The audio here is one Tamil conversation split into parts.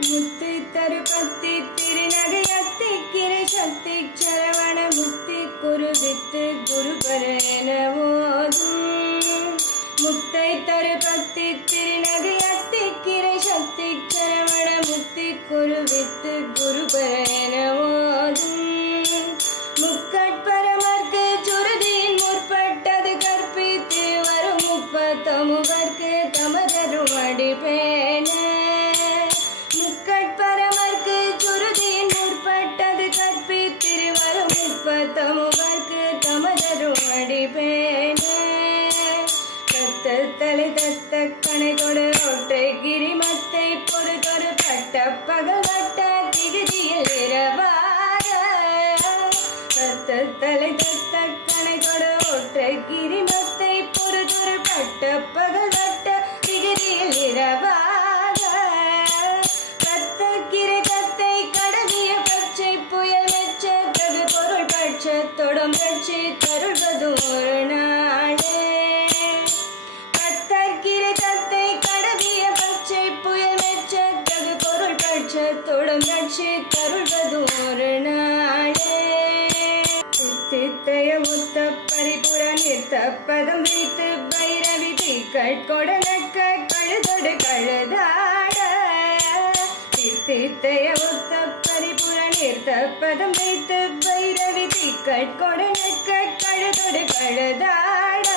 முத்தி தருபத்தி திருநகையத்தி கிரை சக்தி சரவண முக்தி குருவித்து குருபரேன ஓதும் முக்தை தருபத்தி திருநகையத்தி கிரை சக்தி சரவண முக்தி குருவித்து குருபரேன ஓதும் முக்கட்பரமர்க்கு சுருதியின் முற்பட்டது கற்பித்து வரும் முப்பத்தமுவர்க்கு தமதரும் அடிபேன முக்கட்பரமர்க்கு சுருதியின் முற்பட்டது கற்பித்திருவரும் முப்பத்தமுவர்க்கு தமதரும் அடிபேன தத்த தலை தத்த கணை கொடு ஒற்றை கிரிமத்தை பொறுதொரு பட்ட பகல் வட்ட திகுதியில் இரவாக தத்த தலை தத்த கணை கொடு ஒற்றை கிரிமத்தை பொறுதொரு பட்ட பகல் வட்ட திகுதியில் இரவாக கத்த கிரை தத்தை கடவிய பச்சை புயல் மெச்ச தகு பொருள் பட்சத்தொடும் பட்சி தருள்வது ஒரு நாளே கத்தற்கிரை தத்தை கடவிய பச்சை புயல் மெச்ச தகு பொருள் பட்சத்தொடும் பட்சி தருள்வது ஒரு நாளே சித்தைய முத்த பரிபுர நிறுத்த பதம் வைத்து பைரவி தீக்கட்கொட நட்க கழுதொடு கழுதாட சித்தைய முத்த பரிபுர நிறுத்த பதம் வைத்து பைரவி தீக்கட்கொட நட்க கழுதொடு கழுதாட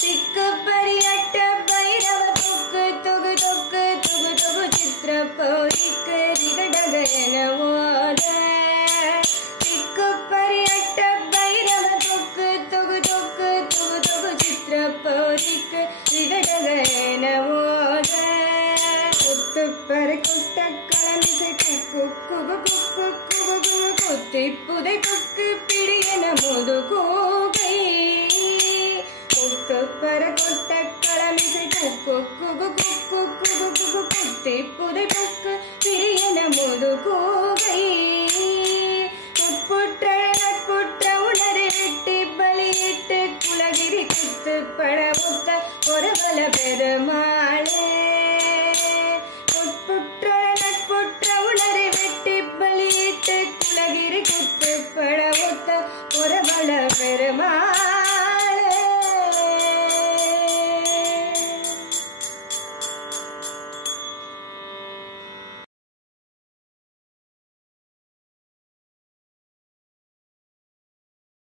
திக்கு பரியட்ட பைரவ தொக்கு தொகு தொக்கு தொகு தொகு சித்திர பௌரிக்கு ரிகடகன ஓத திக்கு பரியட்ட பைரவ தொக்கு தொகு தொக்கு தொகு தொகு சித்திர பௌரிக்கு ரிகடகன ஓத குத்து பரு குட்ட களமிசை குக்கு குகு குக்கு குகு குகு குத்தி புதை குக்கு பிடியன முது கூகை குத்து பரு குட்ட களமிசை குக்கு குகு குக்கு குகு குகு குத்தி புதை குக்கு பிடியன முது கூகை உட்புற்ற நட்புற்ற உணரை விட்டு பலியிட்டு குலகிரி குத்து பட முத்த ஒரு பல பெருமாளே